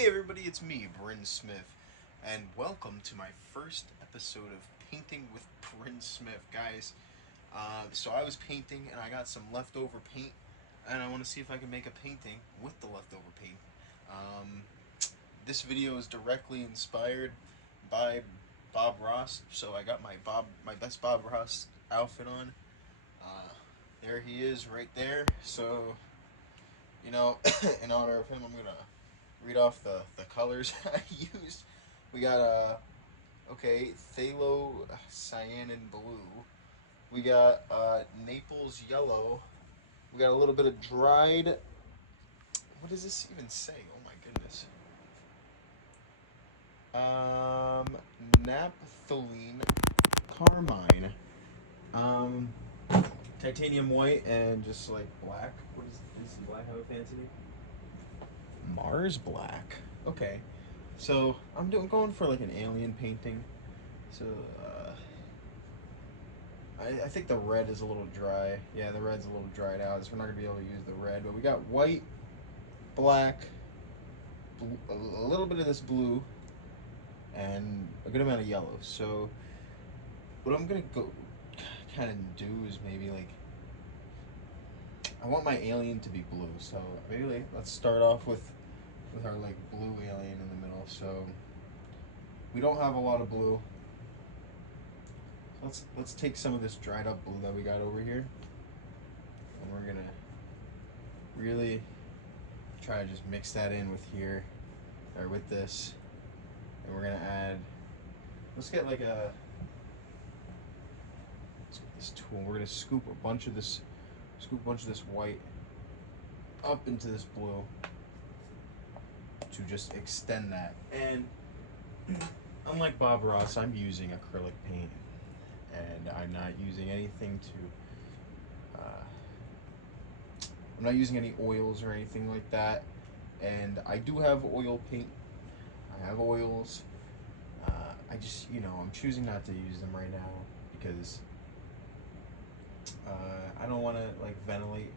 Hey everybody, it's me, BrinSmif, and welcome to my first episode of Painting with BrinSmif, guys. So I was painting and I got some leftover paint, and I want to see if I can make a painting with the leftover paint. Um, this video is directly inspired by Bob Ross, so I got my best Bob Ross outfit on. There he is, right there. So, in honor of him, I'm gonna read off the colors I used. We got phthalo cyanin blue. We got Naples yellow. We got a little bit of dried. What does this even say? Oh my goodness. Naphthalene carmine. Um, Titanium white and just like black. What is black have a fancy name? Mars black. Okay. So I'm going for like an alien painting. So I think the red is a little dry. Yeah, the red's a little dried out, so we're not gonna be able to use the red. But we got white, black, a little bit of this blue, and a good amount of yellow. So what I'm gonna go kind of do is maybe like I want my alien to be blue. So maybe let's start off with our like blue alien in the middle. So we don't have a lot of blue. Let's take some of this dried up blue that we got over here, and we're gonna really try to just mix that in with here, or with this, and we're gonna add. Let's get like this tool. We're gonna scoop a bunch of this white up into this blue to just extend that. And unlike Bob Ross, I'm using acrylic paint. And I'm not using anything I'm not using any oils or anything like that. And I do have oil paint. I have oils. I just, I'm choosing not to use them right now because I don't want to like ventilate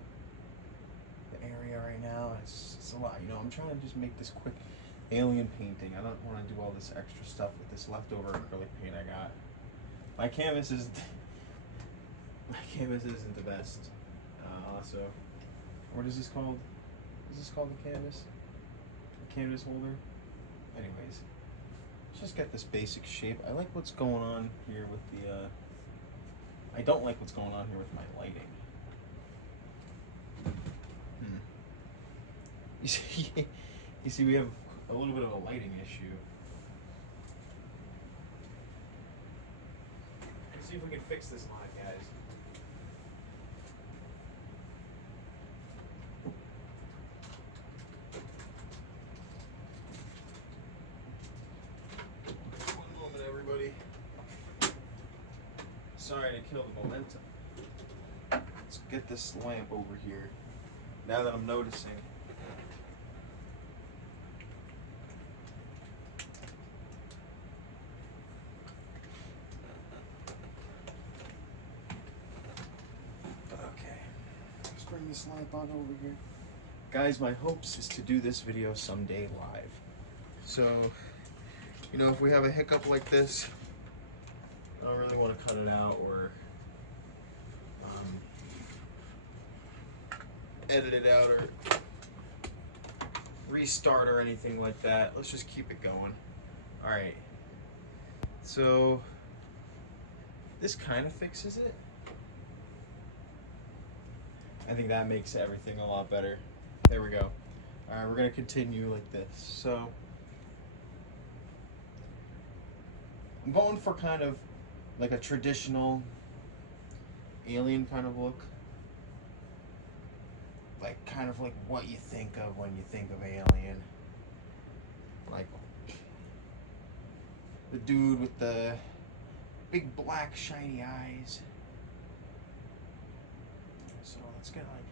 the area right now. It's a lot. I'm trying to just make this quick alien painting. I don't want to do all this extra stuff with this leftover acrylic paint I got. My canvas isn't the best. Also, what is this called? Is this called the canvas? The canvas holder? Anyways, let's just get this basic shape. I like what's going on here with the, I don't like what's going on here with my lighting. You see, we have a little bit of a lighting issue. Let's see if we can fix this live, guys. One moment, everybody. Sorry to kill the momentum. Let's get this lamp over here. Now that I'm noticing. Okay. Let's bring this lamp on over here. Guys, my hopes is to do this video someday live. So, if we have a hiccup like this, I don't really want to cut it out or edit it out or restart or anything like that. Let's just keep it going. Alright. So, this kind of fixes it. I think that makes everything a lot better. There we go. Alright, we're going to continue like this. So, I'm going for kind of like a traditional alien kind of look. Like, kind of like what you think of when you think of Alien. Like, the dude with the big black shiny eyes. So let's get like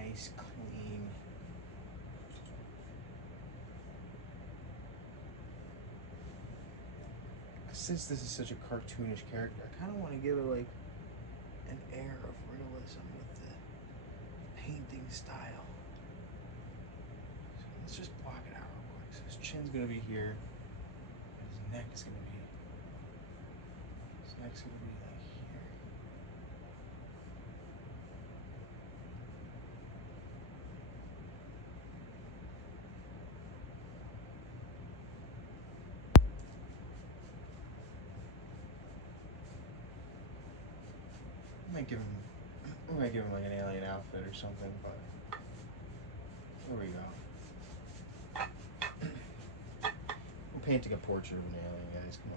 nice, clean. Since this is such a cartoonish character, I kind of want to give it like an air of realism with the painting style. So let's just block it out real chin's gonna be here, and his neck's gonna be like here. I might give him like an alien outfit or something, but there we go. I'm painting a portrait of an alien, guys. Come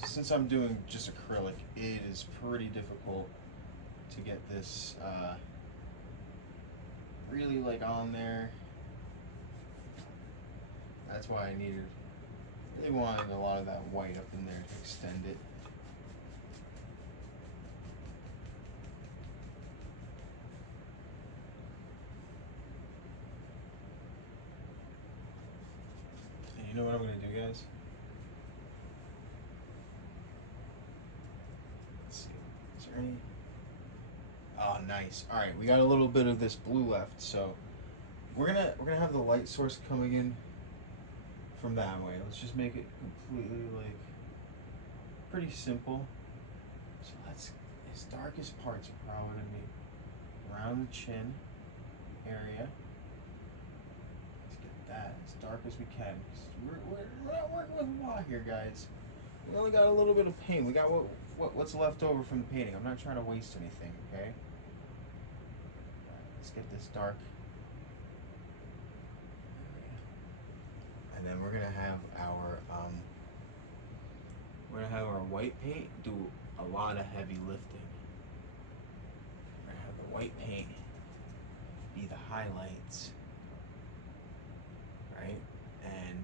on. Since I'm doing just acrylic, it is pretty difficult to get this really like on there. That's why they wanted a lot of that white up in there to extend it. And you know what I'm gonna do, guys? Let's see. Is there any? Oh, nice. All right, we got a little bit of this blue left, so we're gonna have the light source coming in from that way. Let's just make it completely like pretty simple. So that's his darkest parts are probably gonna be around the chin area. Let's get that as dark as we can. We're not working with a lot here, guys. We only got a little bit of paint. We got what's left over from the painting. I'm not trying to waste anything, okay? Let's get this dark. And then we're gonna have our white paint do a lot of heavy lifting. We're gonna have the white paint be the highlights, right? And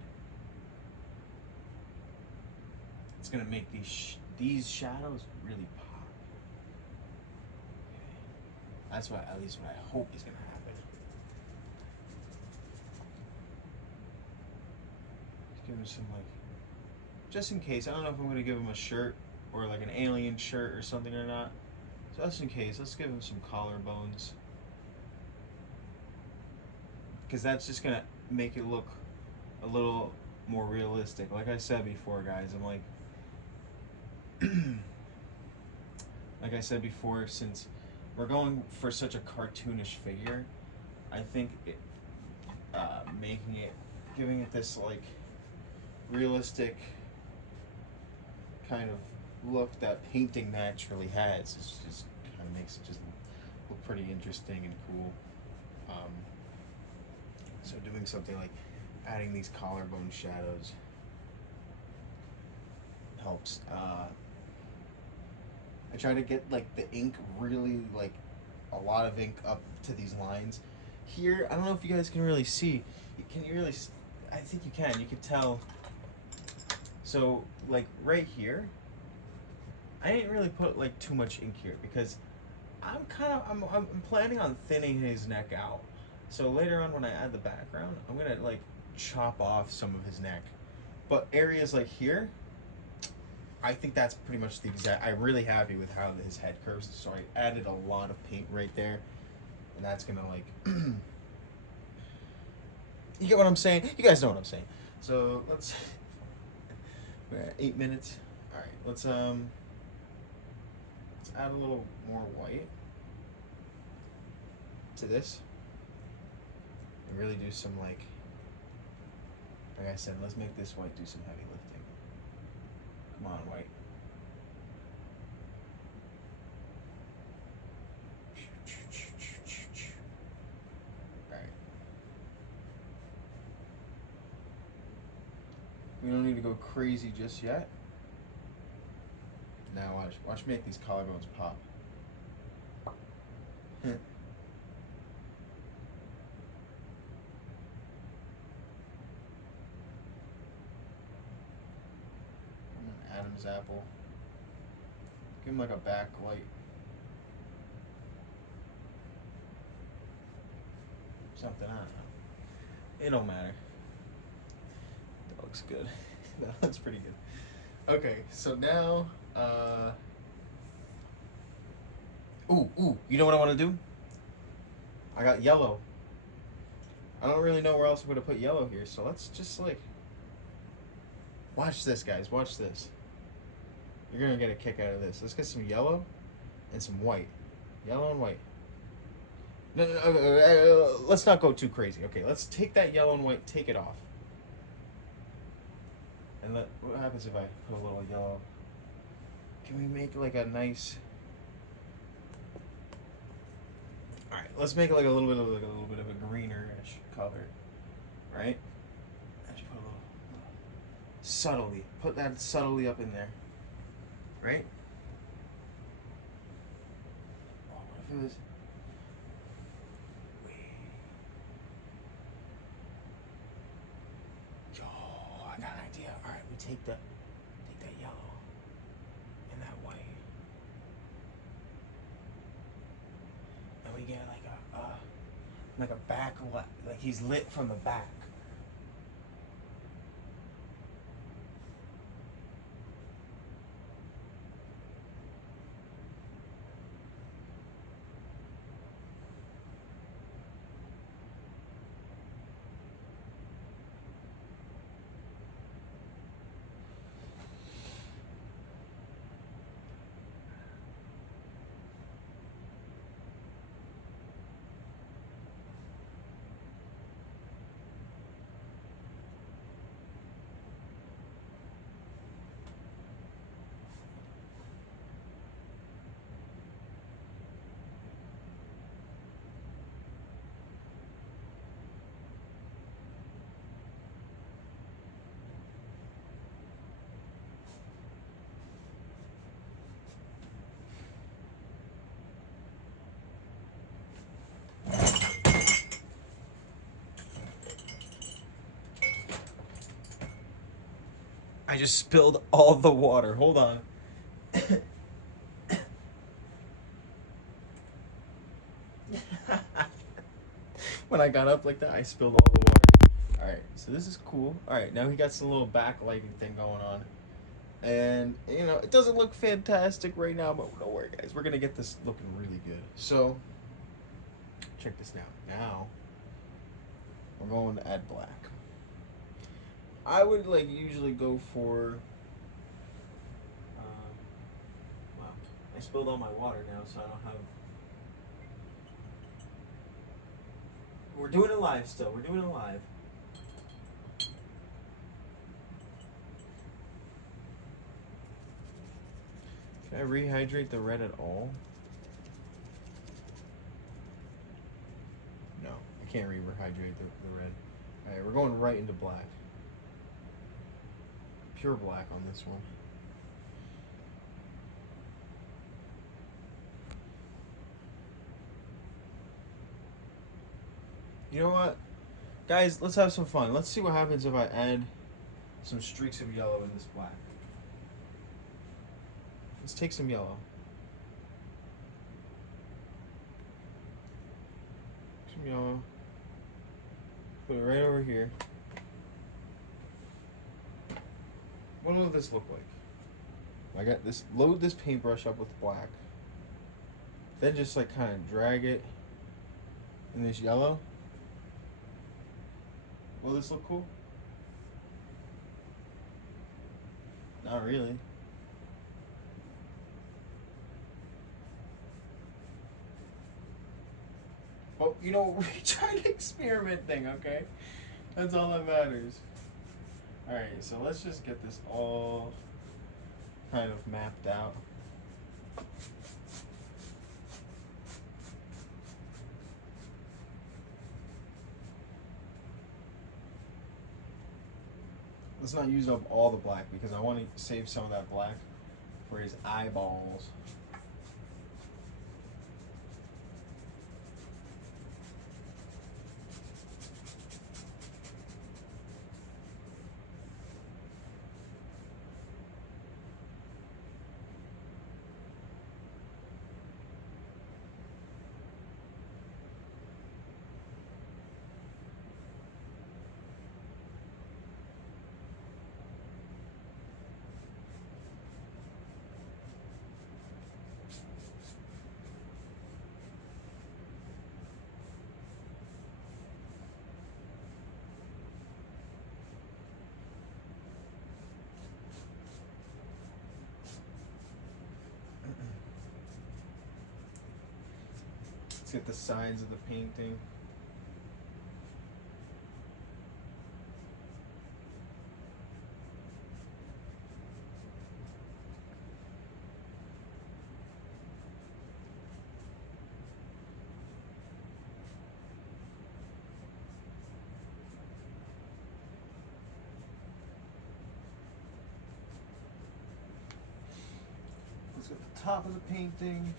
it's gonna make these shadows really pop. Okay. That's at least what I hope is gonna happen. Let's give him some like, just in case. I don't know if I'm gonna give him a shirt or like an alien shirt or something or not. So just in case, let's give him some collarbones. Because that's just gonna make it look a little more realistic. Like I said before, guys, I'm like, like I said before, since we're going for such a cartoonish figure, I think giving it this like realistic kind of look that painting naturally has is just kind of makes it just look pretty interesting and cool. So doing something like adding these collarbone shadows helps. I try to get like the ink really like a lot of ink up to these lines. Here, I don't know if you guys can really see. Can you really? I think you can. You can tell. So like right here, I didn't really put like too much ink here because I'm planning on thinning his neck out. So later on when I add the background, I'm gonna like chop off some of his neck. But areas like here, I think that's pretty much the exact. I'm really happy with how his head curves. So I added a lot of paint right there, and that's gonna like. You get what I'm saying? You guys know what I'm saying. So let's. We're at 8 minutes. All right, let's add a little more white to this, and really do some like I said, let's make this white do some heavy lifting. Come on, white. Alright. We don't need to go crazy just yet. Now watch me make these collarbones pop. Adam's apple. Give him like a backlight. Something, I don't know. It don't matter. That looks good. That looks pretty good. Okay, so now Uh, ooh, you know what I want to do? I got yellow. I don't really know where else I'm going to put yellow here, so let's just like... Watch this, guys. Watch this. You're going to get a kick out of this. Let's get some yellow and some white. Yellow and white. No, let's not go too crazy. Okay, let's take that yellow and white, take it off. And what happens if I put a little yellow? Can we make like a nice... Alright, let's make it like a little bit of a greenish color. Right? I just put a little subtly. Put that subtly up in there. Right? Oh, what if it was... Yo, I got an idea. Alright, we take that yellow and that white. And we get like a back, like he's lit from the back. I just spilled all the water. Hold on. When I got up like that, I spilled all the water. Alright, so this is cool. Alright, now we got some little backlighting thing going on. And, you know, it doesn't look fantastic right now, but don't worry, guys. We're going to get this looking really good. So, check this out. Now, we're going to add black. I would, like, usually go for... wow. I spilled all my water now, so I don't have... We're doing it live still. We're doing it live. Can I rehydrate the red at all? No, I can't rehydrate the red. Alright, we're going right into black. Pure black on this one. You know what? Guys, let's have some fun. Let's see what happens if I add some streaks of yellow in this black. Let's take some yellow. Some yellow. Put it right over here. What will this look like? I got this. Load this paintbrush up with black. Then just like kind of drag it in this yellow. Will this look cool? Not really. Well, you know, we tried an experiment thing, okay? That's all that matters. Alright, so let's just get this all kind of mapped out. Let's not use up all the black because I want to save some of that black for his eyeballs. Let's get the sides of the painting. Let's get the top of the painting.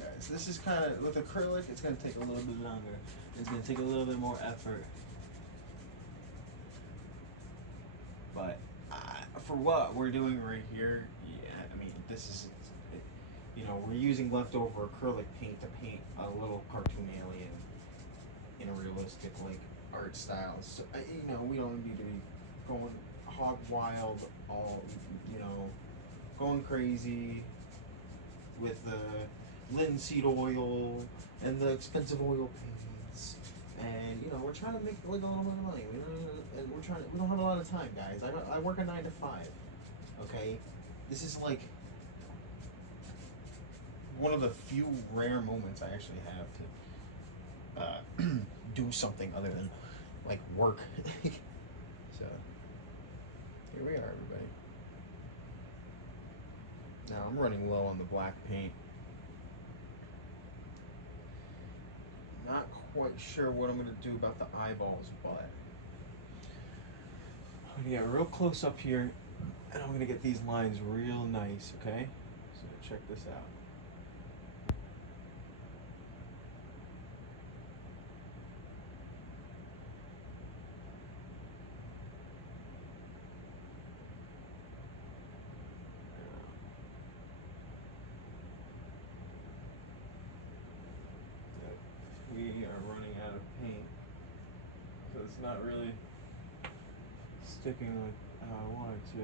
Guys, this is kind of, with acrylic, it's going to take a little bit longer. It's going to take a little bit more effort. But for what we're doing right here, yeah, I mean, this is, you know, we're using leftover acrylic paint to paint a little cartoon alien in a realistic, like, art style. So, you know, we don't need to be going hog wild, all, you know, going crazy with the linseed oil and the expensive oil paints. And, you know, we're trying to make like a little bit of money. We don't have a lot of time, guys. I work a 9 to 5. Okay? This is like one of the few rare moments I actually have to do something other than like work. So here we are, everybody. Now I'm running low on the black paint. Not quite sure what I'm gonna do about the eyeballs, but I'm gonna get real close up here and I'm gonna get these lines real nice, okay? So check this out. We are running out of paint, so it's not really sticking like how I want it to.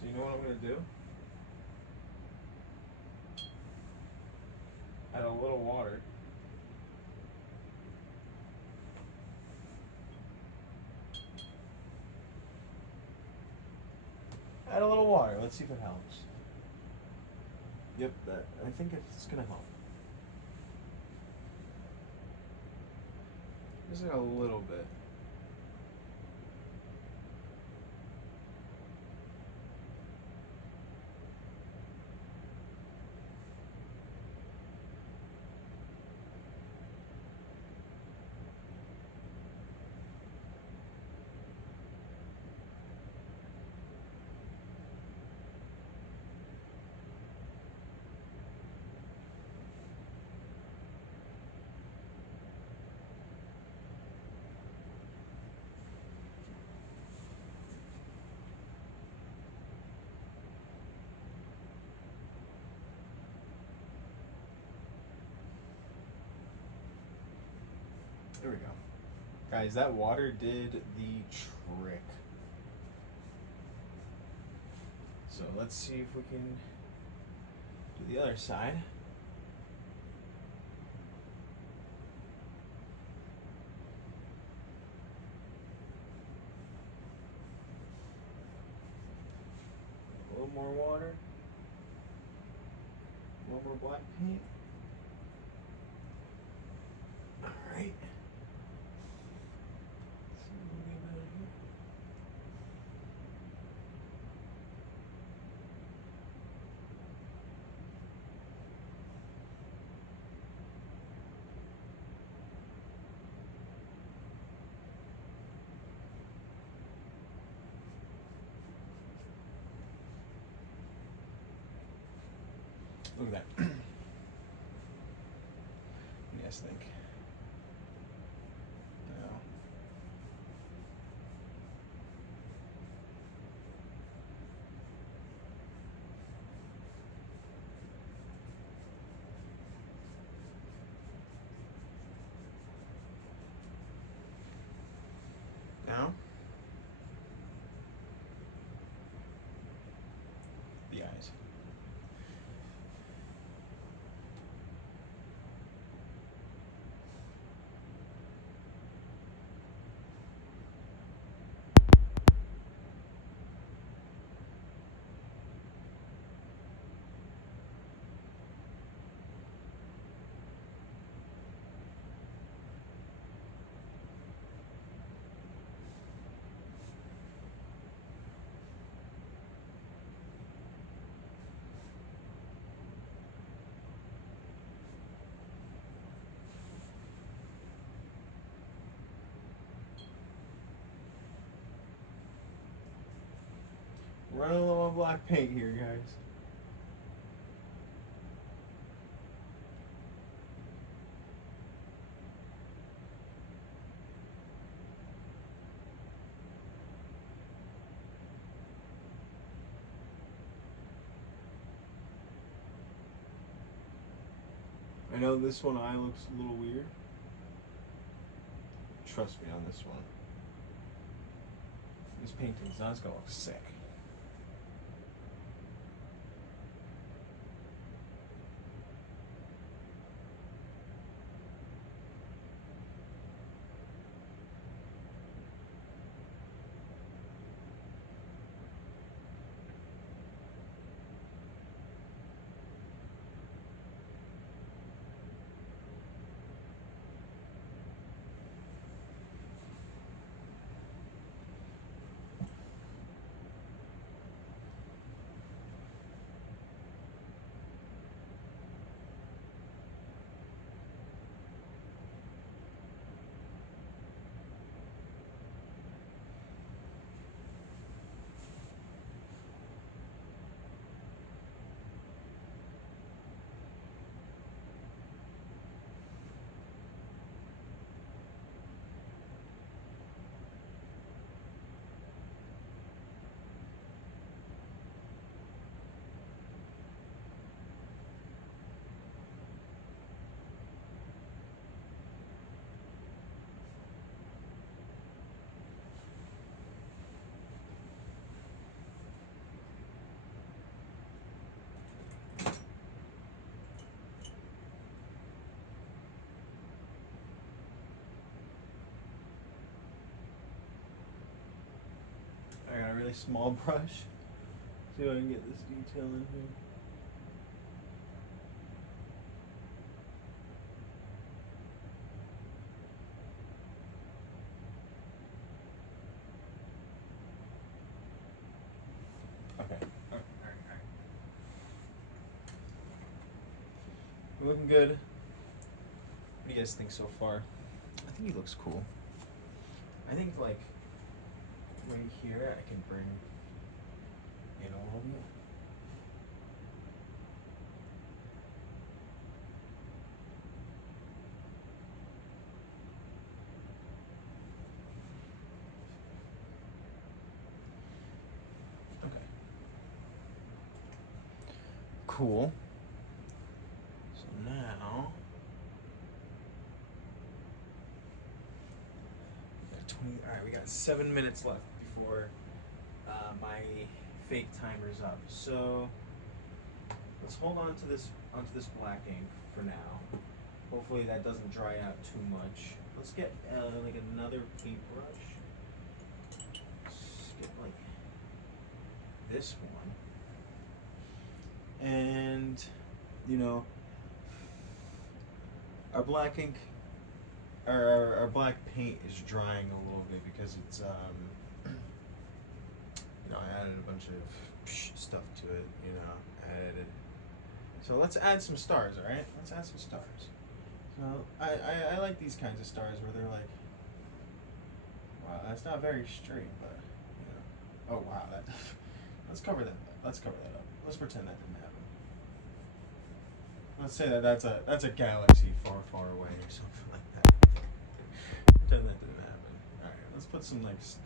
So you know what I'm going to do? Add a little water. Add a little water. Let's see if it helps. Yep, I think it's going to help. Just like a little bit. There we go. Guys, that water did the trick. So let's see if we can do the other side. A little more water. A little more black paint. Alright. Look at that. What do you guys think? No. Now? The eyes. Running low on black paint here, guys. I know this one eye looks a little weird. Trust me on this one. This painting's not gonna look sick. I got a really small brush. See if I can get this detail in here. Okay. Alright. We're looking good. What do you guys think so far? I think he looks cool. I think like right here I can bring in a little bit. Okay. Cool. So now we got 20. All right, we got 7 minutes left before my fake timer's up. So let's hold on to this black ink for now. Hopefully that doesn't dry out too much. Let's get like another paintbrush. Let's get like this one. And you know, our black ink, our black paint is drying a little bit because it's you know, I added a bunch of stuff to it. You know, added. So let's add some stars. All right, let's add some stars. So I like these kinds of stars where they're like, wow, that's not very straight, but you know, oh wow, that. Let's cover that. Let's cover that up. Let's pretend that didn't happen. Let's say that's a galaxy far, far away or something like that. Pretend that didn't happen. All right, let's put some like, just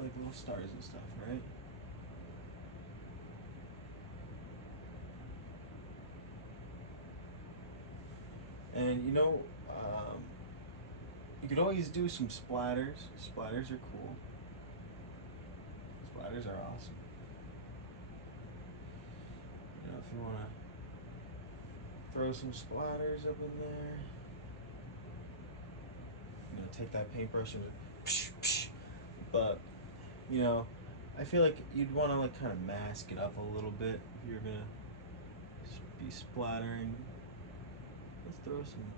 like little stars and stuff, right? And you know, you could always do some splatters. Splatters are cool. Splatters are awesome. You know, if you want to throw some splatters up in there, you know, take that paintbrush and psh, psh. But you know, I feel like you'd want to like kind of mask it up a little bit if you're gonna be splattering. Let's throw some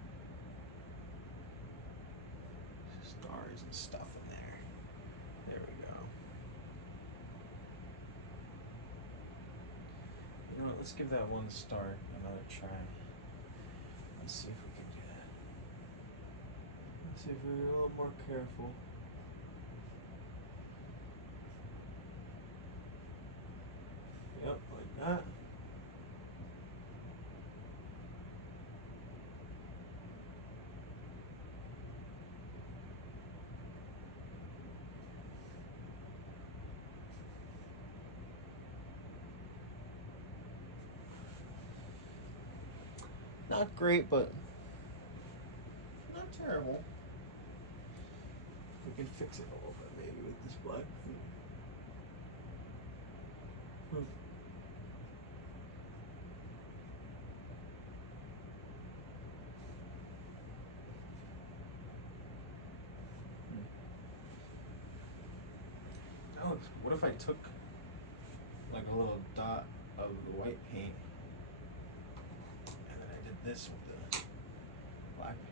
stars and stuff in there. There we go. You know what, let's give that one star another try. Let's see if we can do that. Let's see if we're a little more careful. that. Not great, but not terrible. We can fix it a little bit maybe with this black paint. Oh, what if I took like a little dot of the white paint and then I did this with the black paint?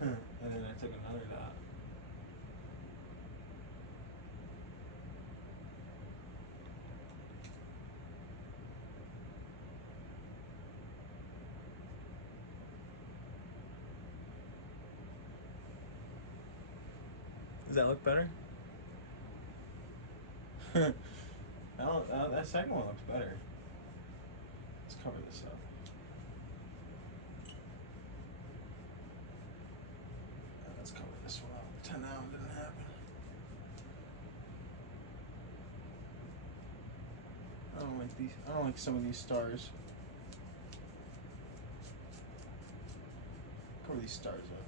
And then I took another dot. Does that look better? That second one looks better. Let's cover this up. Let's cover this one up. Pretend that one didn't happen. I don't like these. I don't like some of these stars. Cover these stars up.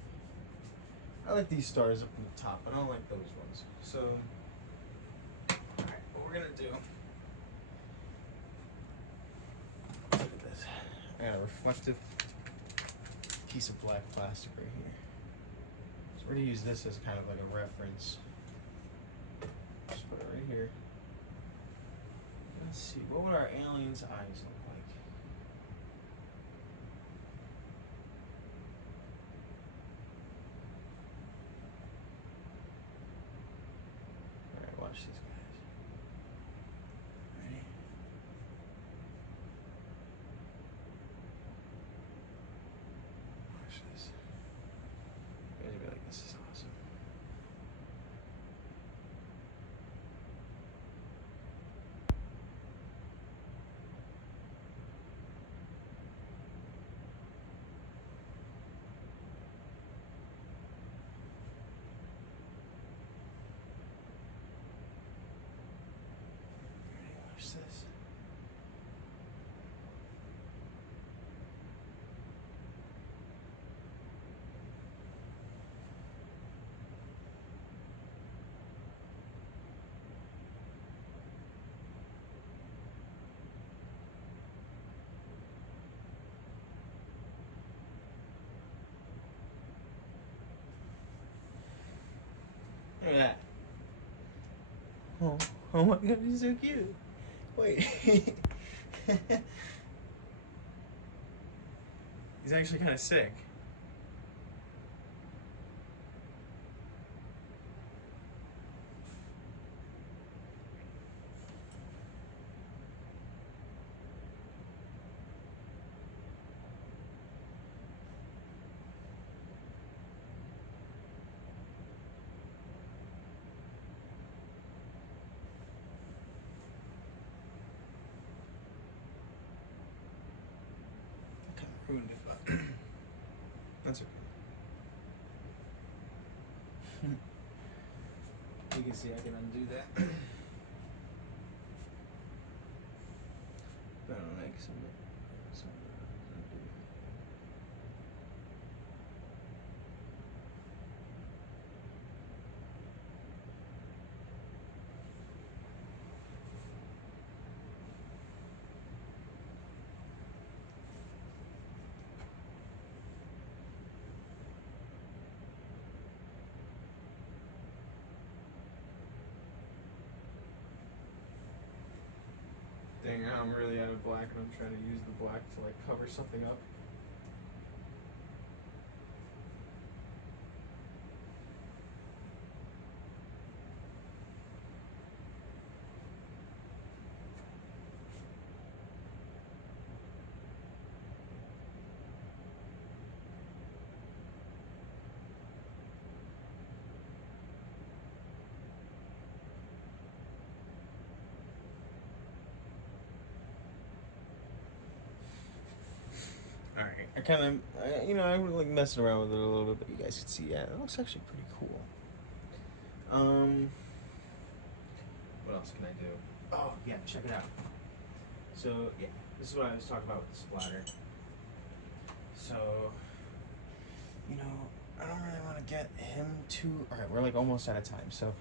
I like these stars up on the top, but I don't like those ones. So, alright, what we're gonna do. Look at this. I got a reflective piece of black plastic right here. So we're gonna use this as kind of like a reference. Just put it right here. Let's see, what would our alien's eyes look like? Alright, watch these guys. Ready? Watch this. You guys are gonna be like, this is awesome. Watch this. Look at that. Oh my god, he's so cute. Wait. He's actually kind of sick. Kind of ruined it, but that's okay. You can see I can undo that. But I'll make some undo. Dang, I'm really out of black and I'm trying to use the black to like cover something up. All right, I kind of, I was like messing around with it a little bit, but you guys can see, yeah, it looks actually pretty cool. What else can I do? Oh yeah, check it out. So yeah, this is what I was talking about with the splatter. So, I don't really want to get him too. All right, we're like almost out of time, so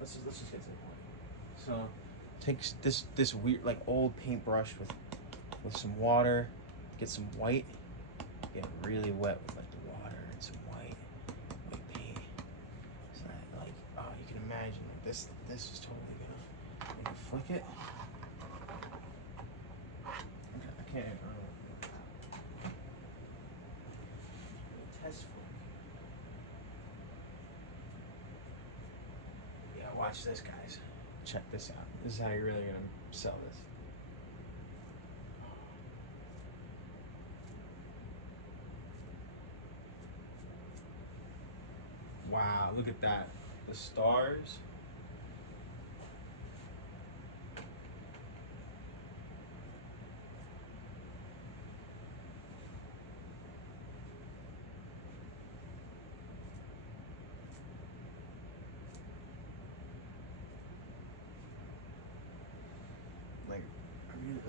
let's just get to the point. So, take this weird like old paintbrush with some water, get some white, get it really wet with like the water and some white paint. So that, like, oh, you can imagine like this is totally gonna make you flick it. Okay, I can't. Test flick. Yeah, watch this, guys. Check this out. This is how you're really gonna sell this. Wow, look at that. The stars.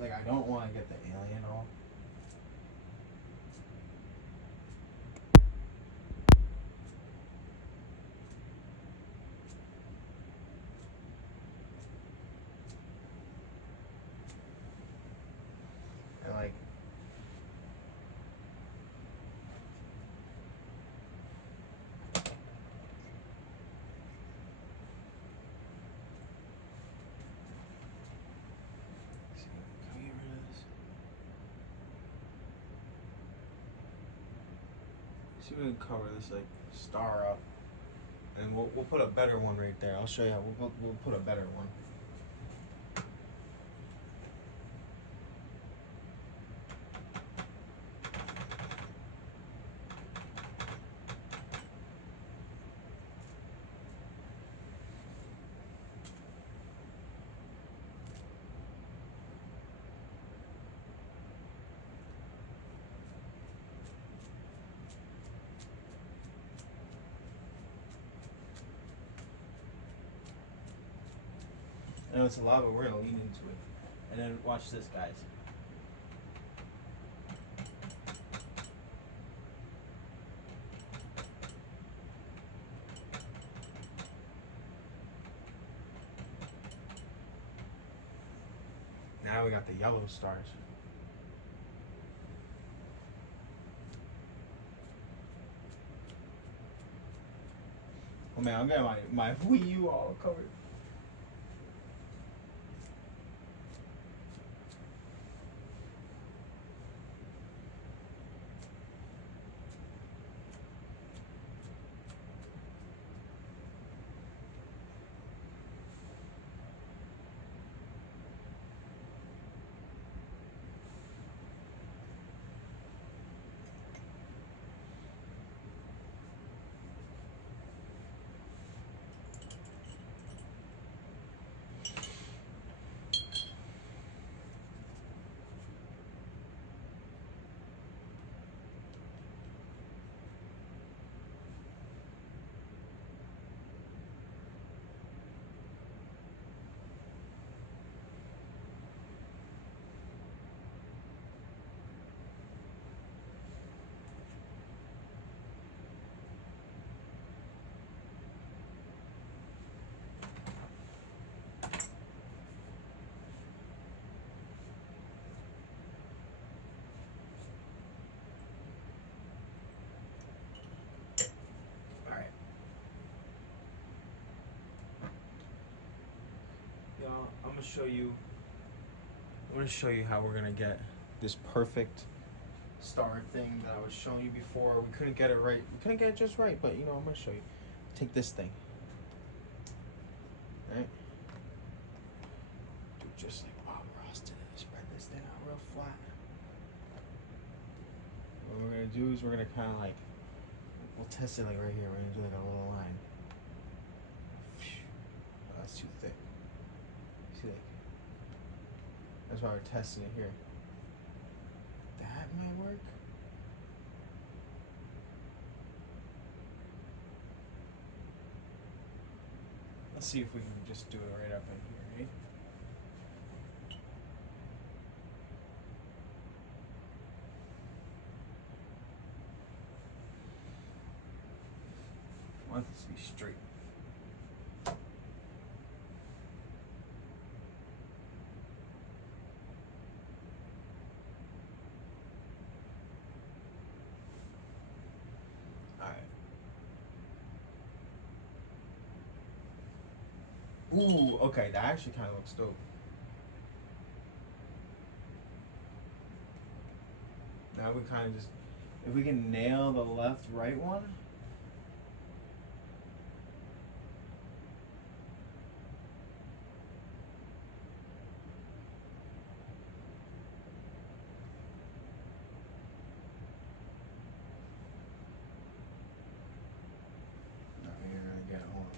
Like, I don't want to get the alien all. And like, see, can we get rid of this? See if we can cover this like star up, and we'll put a better one right there. I'll show you how we'll put a better one. I know it's a lot, but we're gonna lean into it. And then watch this, guys. Now we got the yellow stars. Oh man, I'm getting my Wii U all covered. Y'all, I'm gonna show you. I'm gonna show you how we're gonna get this perfect star thing that I was showing you before. We couldn't get it right. We couldn't get it just right, but I'm gonna show you. Take this thing, right? Do just like Bob Ross did it. Spread this thing out real flat. What we're gonna do is we're gonna kind of like, we'll test it like right here. We're gonna do like a little line. Oh, that's too thick. See, like, that's why we're testing it here. That might work. Let's see if we can just do it right up in here, eh? I want this to be straight. Alright. Ooh, okay, that actually kind of looks dope. Now we kind of just, if we can nail the left-right one. No, you're gonna get it. Hold on.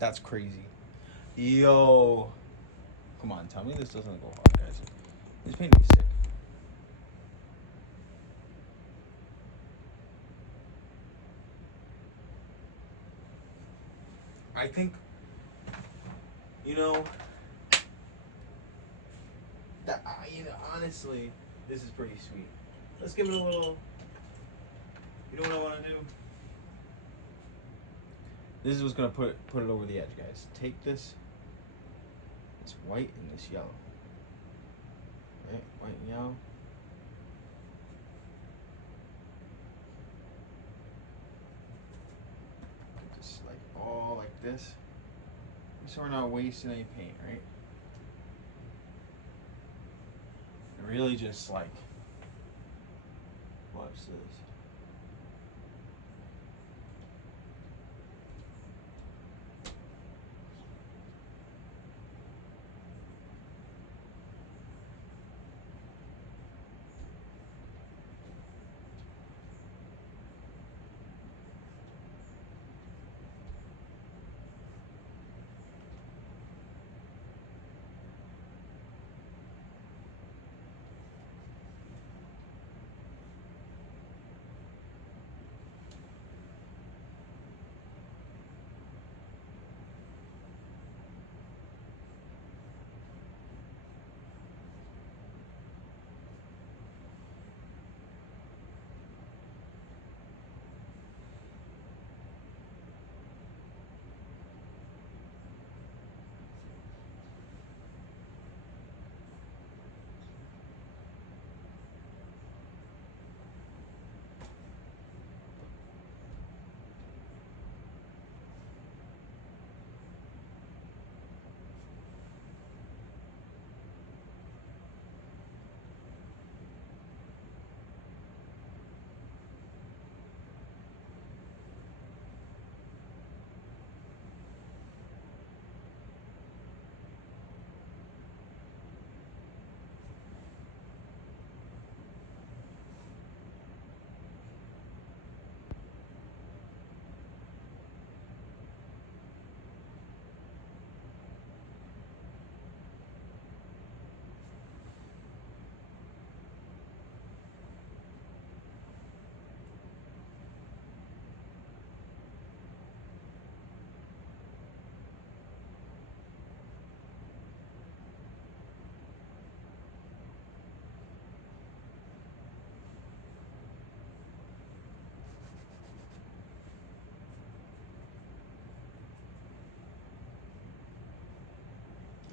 That's crazy. Yo. Come on, tell me this doesn't go hard, guys. This painting is sick. I think, you know, that, honestly, this is pretty sweet. Let's give it a little, you know what I want to do? This is what's going to put it over the edge, guys. Take this white and this yellow. Right? White and yellow. Just like all like this. So we're not wasting any paint, right? And really just like, watch this.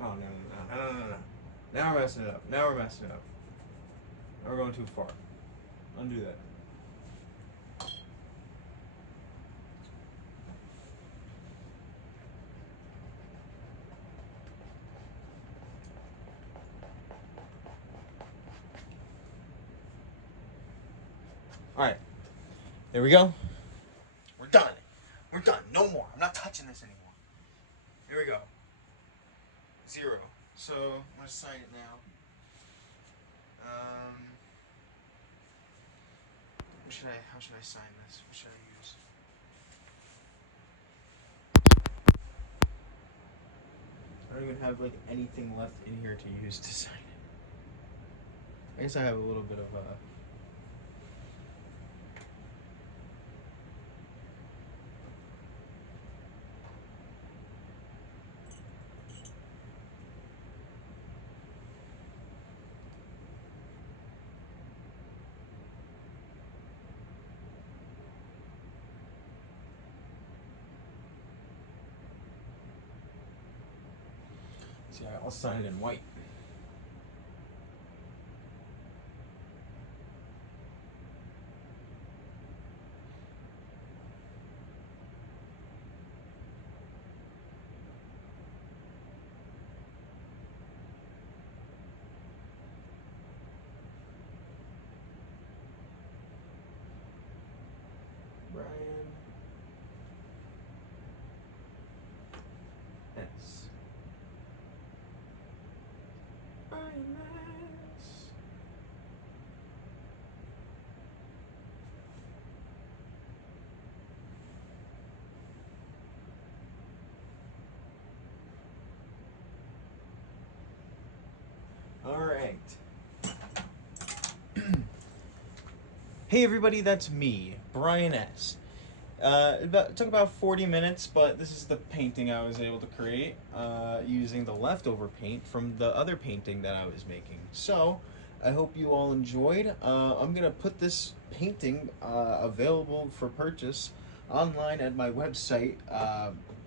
Oh, no. Now we're messing it up. Now we're messing it up. Now we're going too far. Undo that. Alright, there we go. We're done. We're done. No more. I'm not touching this anymore. Here we go. 0. So, I'm going to sign it now. How should I sign this? What should I use? I don't even have like anything left in here to use to sign it. I guess I have a little bit of see, I'll sign it in white. Brian S. Brian S. All right. Hey everybody, that's me, Brian S. It took about 40 minutes, but this is the painting I was able to create using the leftover paint from the other painting that I was making. So, I hope you all enjoyed. I'm going to put this painting available for purchase online at my website,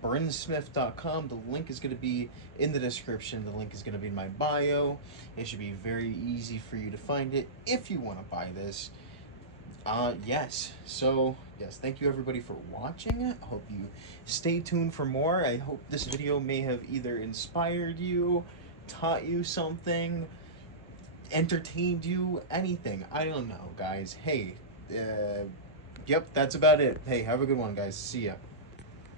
BrinSmif.com. The link is going to be in the description. The link is going to be in my bio. It should be very easy for you to find it if you want to buy this. Yes. So, yes, thank you everybody for watching. I hope you stay tuned for more. I hope this video may have either inspired you, taught you something, entertained you, anything. I don't know, guys. Hey, yep, that's about it. Hey, have a good one, guys. See ya.